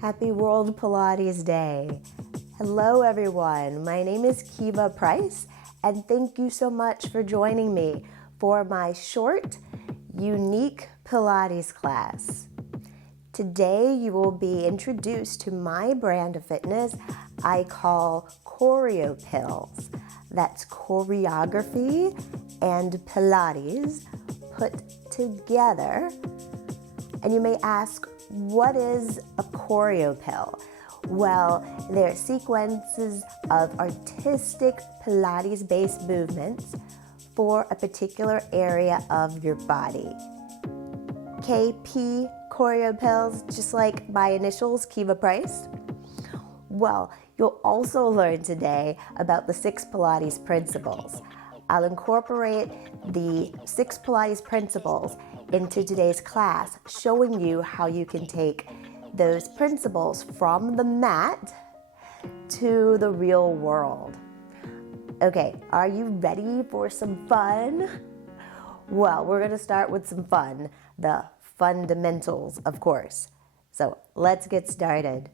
Happy World Pilates Day. Hello everyone, my name is Kiva Price and thank you so much for joining me for my short, unique Pilates class. Today you will be introduced to my brand of fitness I call Choreo Pills. That's choreography and Pilates put together. And you may ask, what is a choreo pill? Well, they're sequences of artistic Pilates-based movements for a particular area of your body. KP choreo pills, just like my initials, Kiva Price. Well, you'll also learn today about the 6 Pilates principles. I'll incorporate the 6 Pilates principles into today's class, showing you how you can take those principles from the mat to the real world. Okay, are you ready for some fun? Well, we're going to start with some fun, the fundamentals, of course. So let's get started.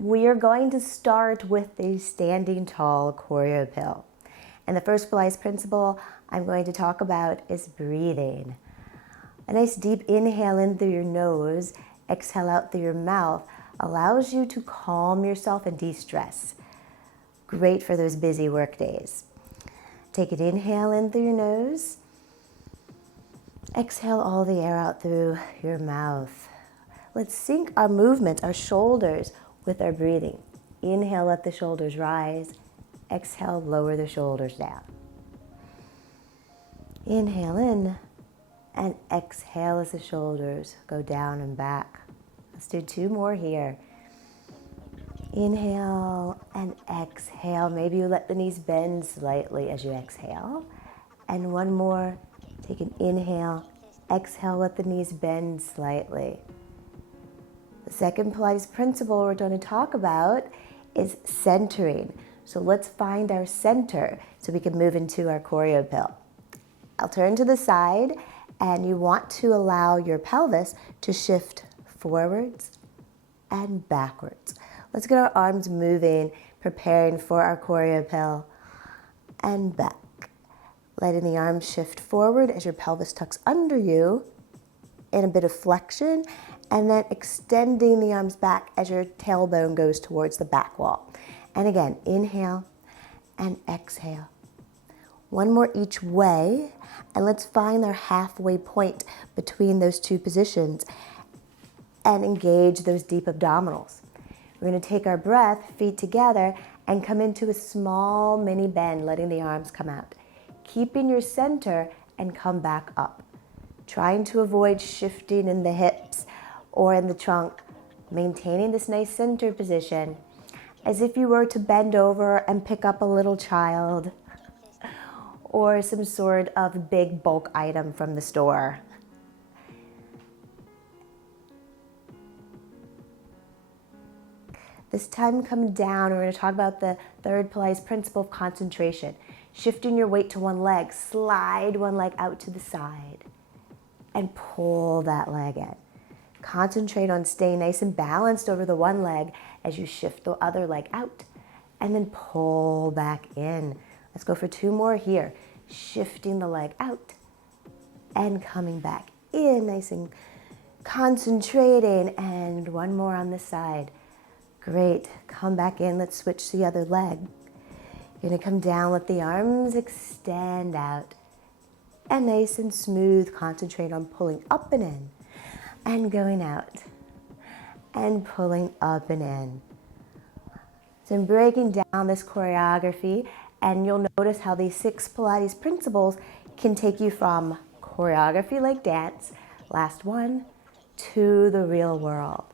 We are going to start with the standing tall choreo pill. And the first Pilates principle I'm going to talk about is breathing. A nice deep inhale in through your nose, exhale out through your mouth, allows you to calm yourself and de-stress. Great for those busy work days. Take an inhale in through your nose. Exhale all the air out through your mouth. Let's sync our movements, our shoulders, with our breathing. Inhale, let the shoulders rise. Exhale, lower the shoulders down. Inhale in and exhale as the shoulders go down and back. Let's do 2 more here. Inhale and exhale. Maybe you let the knees bend slightly as you exhale. And 1 more. Take an inhale. Exhale, let the knees bend slightly. The second Pilates principle we're going to talk about is centering. So let's find our center so we can move into our choreo pill. I'll turn to the side and you want to allow your pelvis to shift forwards and backwards. Let's get our arms moving, preparing for our choreo pill and back. Letting the arms shift forward as your pelvis tucks under you in a bit of flexion, and then extending the arms back as your tailbone goes towards the back wall. And again, inhale and exhale. 1 more each way, and let's find our halfway point between those 2 positions and engage those deep abdominals. We're going to take our breath, feet together, and come into a small mini bend, letting the arms come out. Keeping your center and come back up. Trying to avoid shifting in the hips or in the trunk. Maintaining this nice center position as if you were to bend over and pick up a little child or some sort of big bulk item from the store. This time come down, we're going to talk about the 3rd Pilates principle of concentration. Shifting your weight to 1 leg, slide 1 leg out to the side and pull that leg in. Concentrate on staying nice and balanced over the 1 leg as you shift the other leg out and then pull back in. Let's go for 2 more here. Shifting the leg out and coming back in, nice and concentrating, and 1 more on this side. Great, come back in, let's switch to the other leg. You're gonna come down, let the arms extend out and nice and smooth, concentrate on pulling up and in and going out and pulling up and in. So I'm breaking down this choreography, and you'll notice how these 6 Pilates principles can take you from choreography like dance, last one, to the real world.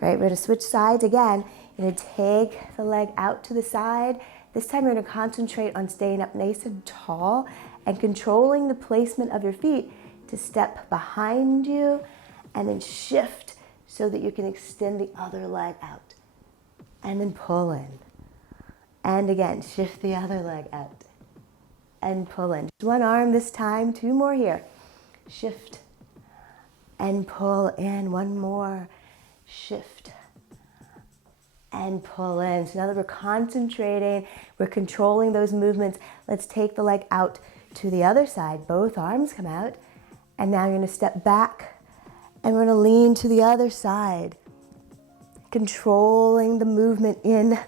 Right, we're going to switch sides again. You're going to take the leg out to the side. This time you're going to concentrate on staying up nice and tall and controlling the placement of your feet to step behind you and then shift so that you can extend the other leg out. And then pull in. And again, shift the other leg out. And pull in. Just 1 arm this time, 2 more here. Shift and pull in, 1 more. shift, and pull in. So now that we're concentrating, we're controlling those movements, let's take the leg out to the other side. Both arms come out. And now you're going to step back and we're going to lean to the other side, controlling the movement in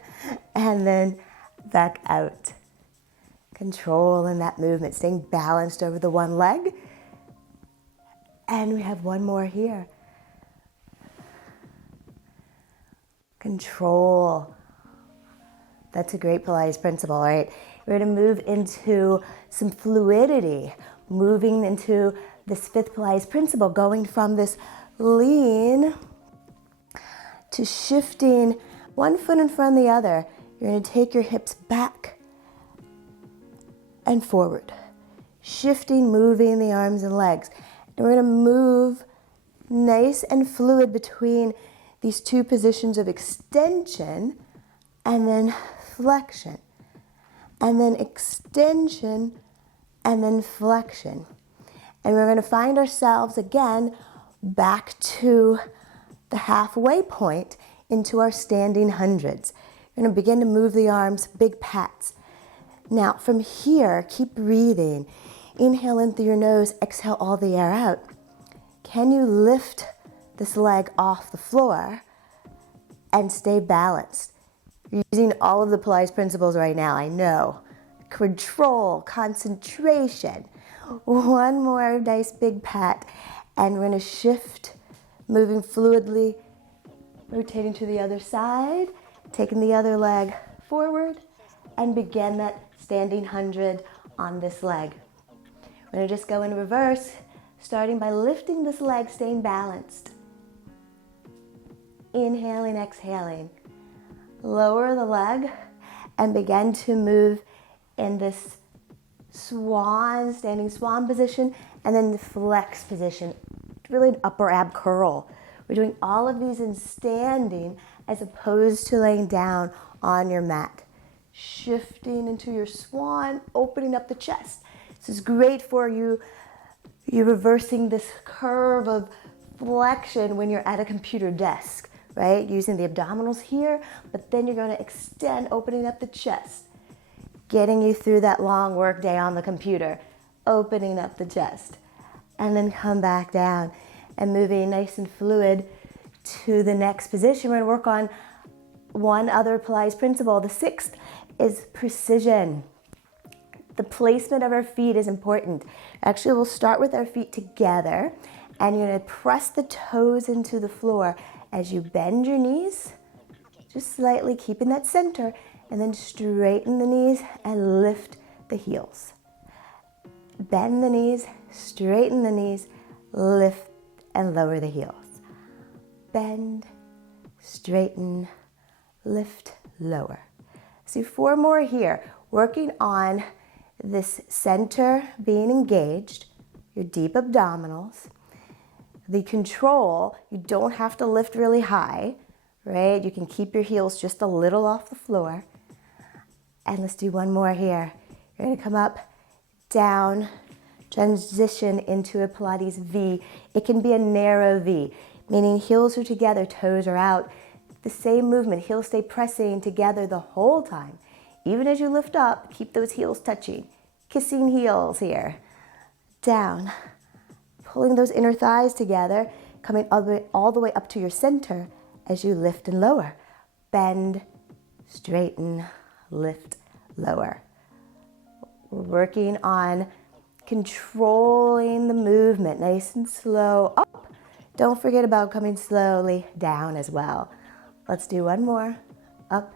and then back out. Controlling that movement, staying balanced over the one leg. And we have one more here. Control. That's a great Pilates principle, right? We're going to move into some fluidity, moving into this fifth Pilates principle, going from this lean to shifting one foot in front of the other. You're going to take your hips back and forward, shifting, moving the arms and legs. And we're going to move nice and fluid between these two positions of extension and then flexion, and then extension and then flexion. And we're going to find ourselves again back to the halfway point into our standing hundreds. We're going to begin to move the arms, big pats. Now from here, keep breathing. Inhale in through your nose, exhale all the air out. Can you lift this leg off the floor and stay balanced? You're using all of the Pilates principles right now, I know. Control, concentration. One more nice big pat, and we're going to shift, moving fluidly, rotating to the other side, taking the other leg forward, and begin that standing 100 on this leg. We're going to just go in reverse, starting by lifting this leg, staying balanced. Inhaling, exhaling. Lower the leg and begin to move in this swan, standing swan position, and then the flex position, really an upper ab curl. We're doing all of these in standing as opposed to laying down on your mat. Shifting into your swan, opening up the chest. This is great for you. You're reversing this curve of flexion when you're at a computer desk, right? Using the abdominals here, but then you're going to extend, opening up the chest. Getting you through that long work day on the computer, opening up the chest, and then come back down and moving nice and fluid to the next position. We're going to work on one other Pilates principle. The sixth is precision. The placement of our feet is important. Actually, we'll start with our feet together, and you're going to press the toes into the floor as you bend your knees, just slightly keeping that center, and then straighten the knees and lift the heels. Bend the knees, straighten the knees, lift and lower the heels. Bend, straighten, lift, lower. So 4 more here, working on this center being engaged, your deep abdominals. The control, you don't have to lift really high, right? You can keep your heels just a little off the floor. And let's do one more here. You're going to come up, down, transition into a Pilates V. It can be a narrow V, meaning heels are together, toes are out. The same movement, heels stay pressing together the whole time. Even as you lift up, keep those heels touching. Kissing heels here. Down, pulling those inner thighs together, coming all the way up to your center as you lift and lower. Bend, straighten, lift, lower. We're working on controlling the movement, nice and slow up. Don't forget about coming slowly down as well. Let's do one more, up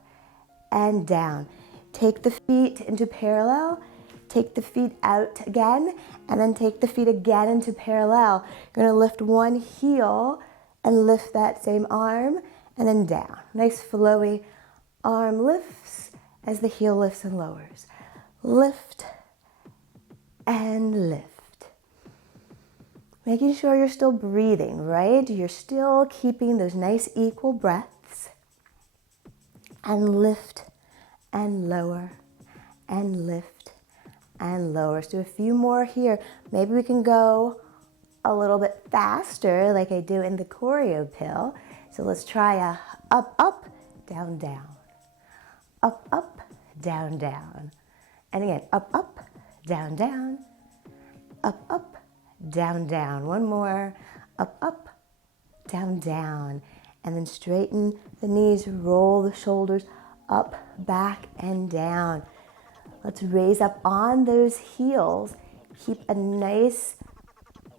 and down. Take the feet into parallel, take the feet out again, and then take the feet again into parallel. You're gonna lift one heel and lift that same arm, and then down. Nice flowy arm lifts as the heel lifts and lowers. Lift and lift. Making sure you're still breathing, right? You're still keeping those nice equal breaths. And lift and lower and lift and lower. So a few more here. Maybe we can go a little bit faster like I do in the choreo pill. So let's try a up, up, down, down. Up, up, down, down. And again, up, up, down, down. Up, up, down, down. One more. Up, up, down, down. And then straighten the knees, roll the shoulders up, back, and down. Let's raise up on those heels. Keep a nice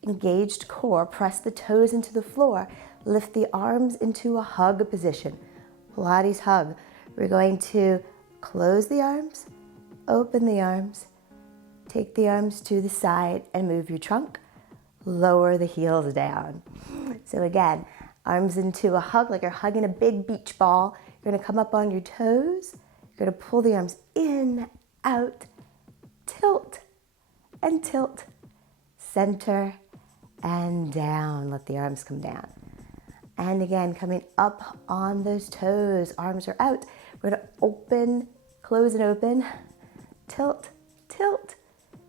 engaged core. Press the toes into the floor. Lift the arms into a hug position. Pilates hug. We're going to close the arms, open the arms, take the arms to the side and move your trunk. Lower the heels down. So again, arms into a hug like you're hugging a big beach ball. You're going to come up on your toes. You're going to pull the arms in, out, tilt, and tilt. Center and down. Let the arms come down. And again, coming up on those toes. Arms are out. We're going to open, close and open. Tilt, tilt.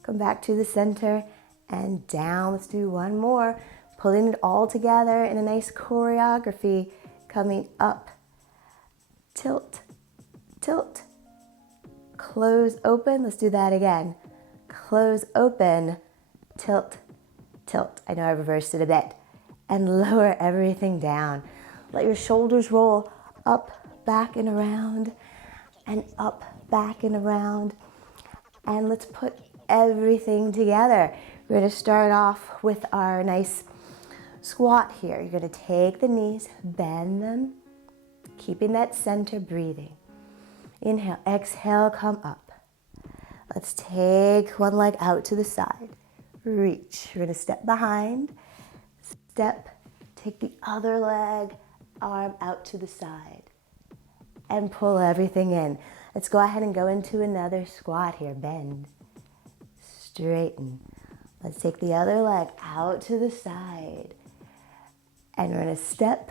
Come back to the center and down. Let's do one more. Pulling it all together in a nice choreography. Coming up. Tilt, tilt. Close, open. Let's do that again. Close, open. Tilt, tilt. I know I reversed it a bit. And lower everything down. Let your shoulders roll up, back, and around. And up, back, and around. And let's put everything together. We're going to start off with our nice squat here. You're going to take the knees, bend them, keeping that center breathing. Inhale, exhale, come up. Let's take one leg out to the side. Reach. We're going to step behind. Step, take the other leg, arm out to the side, and pull everything in. Let's go ahead and go into another squat here. Bend, straighten. Let's take the other leg out to the side, and we're going to step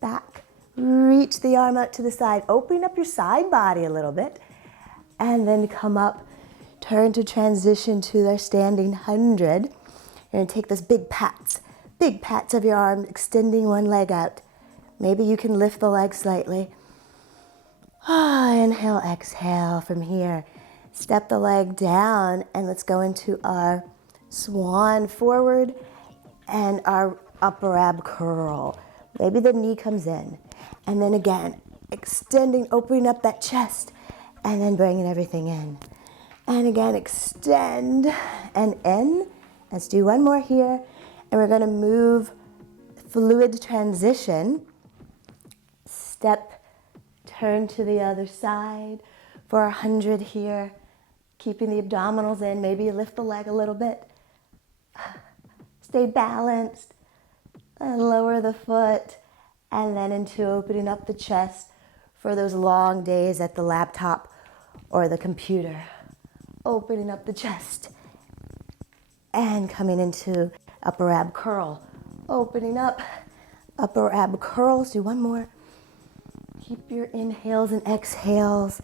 back, reach the arm out to the side, open up your side body a little bit, and then come up, turn to transition to our standing 100. You're going to take those big pats of your arm, extending one leg out. Maybe you can lift the leg slightly. Inhale, exhale from here. Step the leg down and let's go into our swan forward and our upper ab curl. Maybe the knee comes in. And then again, extending, opening up that chest and then bringing everything in. And again, extend and in. Let's do one more here. And we're going to move fluid transition. Step, turn to the other side for 100 here. Keeping the abdominals in. Maybe you lift the leg a little bit. Stay balanced. And lower the foot. And then into opening up the chest for those long days at the laptop or the computer. Opening up the chest. And coming into upper ab curl. Opening up. Upper ab curls. Do one more. Keep your inhales and exhales.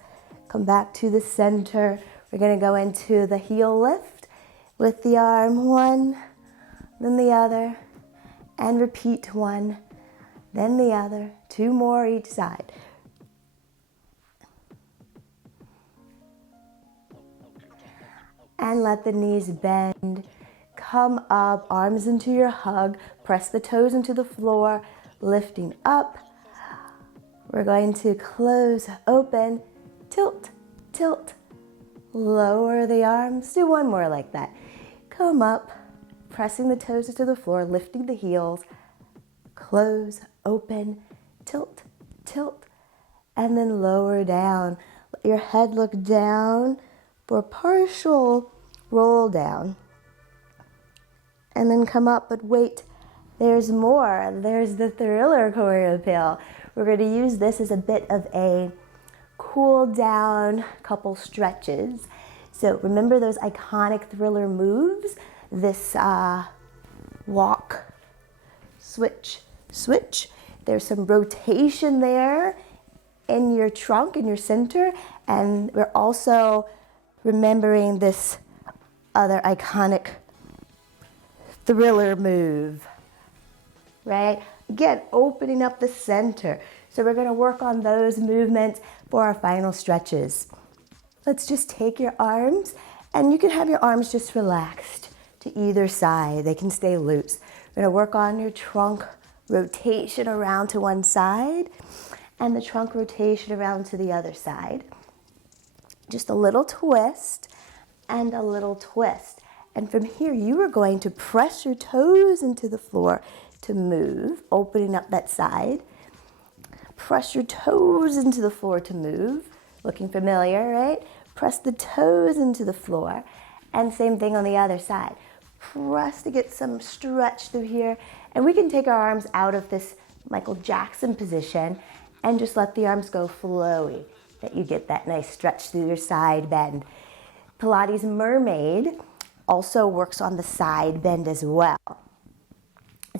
Come back to the center. We're going to go into the heel lift with the arm. One, then the other. And repeat one, then the other. Two more each side. And let the knees bend. Come up, arms into your hug. Press the toes into the floor, lifting up. We're going to close, open, tilt, tilt. Lower the arms. Do one more like that. Come up, pressing the toes into the floor, lifting the heels. Close, open, tilt, tilt. And then lower down. Let your head look down for partial roll down. And then come up, but wait, there's more. There's the thriller choreo pill. We're going to use this as a bit of a cool down couple stretches. So remember those iconic thriller moves? This walk, switch, switch. There's some rotation there in your trunk, in your center. And we're also remembering this other iconic thriller move, right? Again, opening up the center. So we're going to work on those movements for our final stretches. Let's just take your arms, and you can have your arms just relaxed to either side. They can stay loose. We're going to work on your trunk rotation around to one side and the trunk rotation around to the other side. Just a little twist and a little twist. And from here, you are going to press your toes into the floor to move, opening up that side. Press your toes into the floor to move. Looking familiar, right? Press the toes into the floor. And same thing on the other side. Press to get some stretch through here. And we can take our arms out of this Michael Jackson position and just let the arms go flowy, that you get that nice stretch through your side bend. Pilates Mermaid also works on the side bend as well.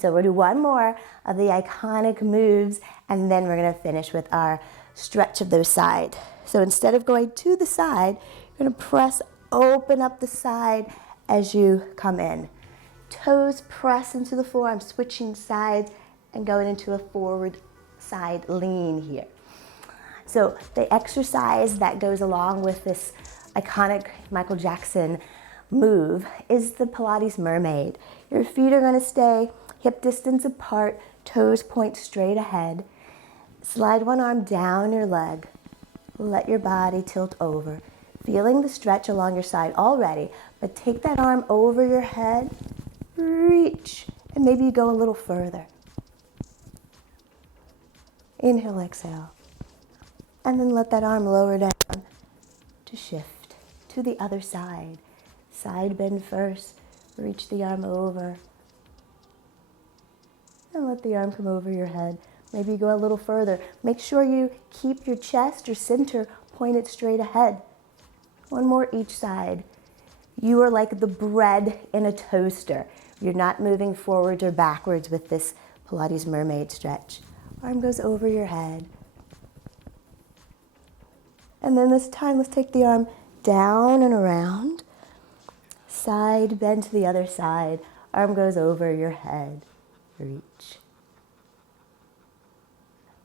So we'll do one more of the iconic moves, and then we're going to finish with our stretch of those sides. So instead of going to the side, you're going to press, open up the side as you come in. Toes press into the floor. I'm switching sides and going into a forward side lean here. So the exercise that goes along with this iconic Michael Jackson move is the Pilates Mermaid. Your feet are going to stay hip distance apart, toes point straight ahead. Slide one arm down your leg. Let your body tilt over. Feeling the stretch along your side already, but take that arm over your head, reach, and maybe you go a little further. Inhale, exhale. And then let that arm lower down to shift to the other side. Side bend first, reach the arm over. And let the arm come over your head. Maybe you go a little further. Make sure you keep your chest, your center pointed straight ahead. One more each side. You are like the bread in a toaster. You're not moving forwards or backwards with this Pilates Mermaid stretch. Arm goes over your head. And then this time, let's take the arm down and around. Side bend to the other side. Arm goes over your head. Reach.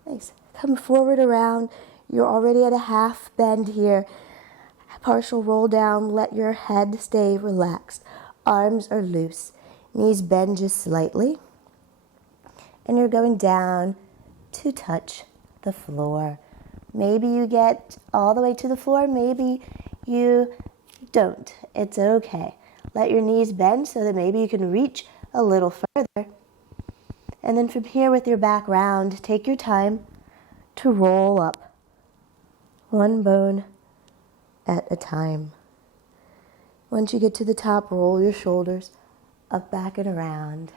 Nice. Come forward around. You're already at a half bend here. Partial roll down. Let your head stay relaxed. Arms are loose. Knees bend just slightly. And you're going down to touch the floor. Maybe you get all the way to the floor. Maybe you don't. It's okay. Let your knees bend so that maybe you can reach a little further. And then from here with your back round, take your time to roll up. One bone at a time. Once you get to the top, roll your shoulders up, back, and around.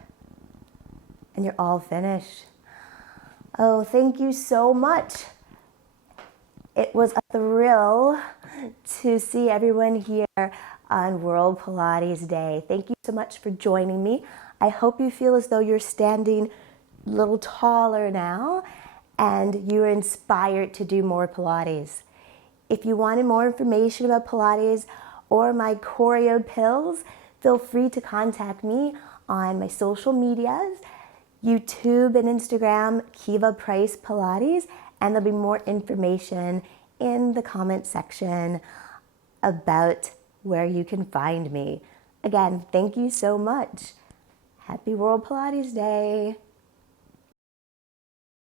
And you're all finished. Oh, thank you so much. It was a thrill to see everyone here on World Pilates Day. Thank you so much for joining me. I hope you feel as though you're standing a little taller now and you're inspired to do more Pilates. If you wanted more information about Pilates or my choreo pills, feel free to contact me on my social medias, YouTube and Instagram, Kiva Price Pilates, and there'll be more information in the comment section about where you can find me. Again, thank you so much. Happy World Pilates Day.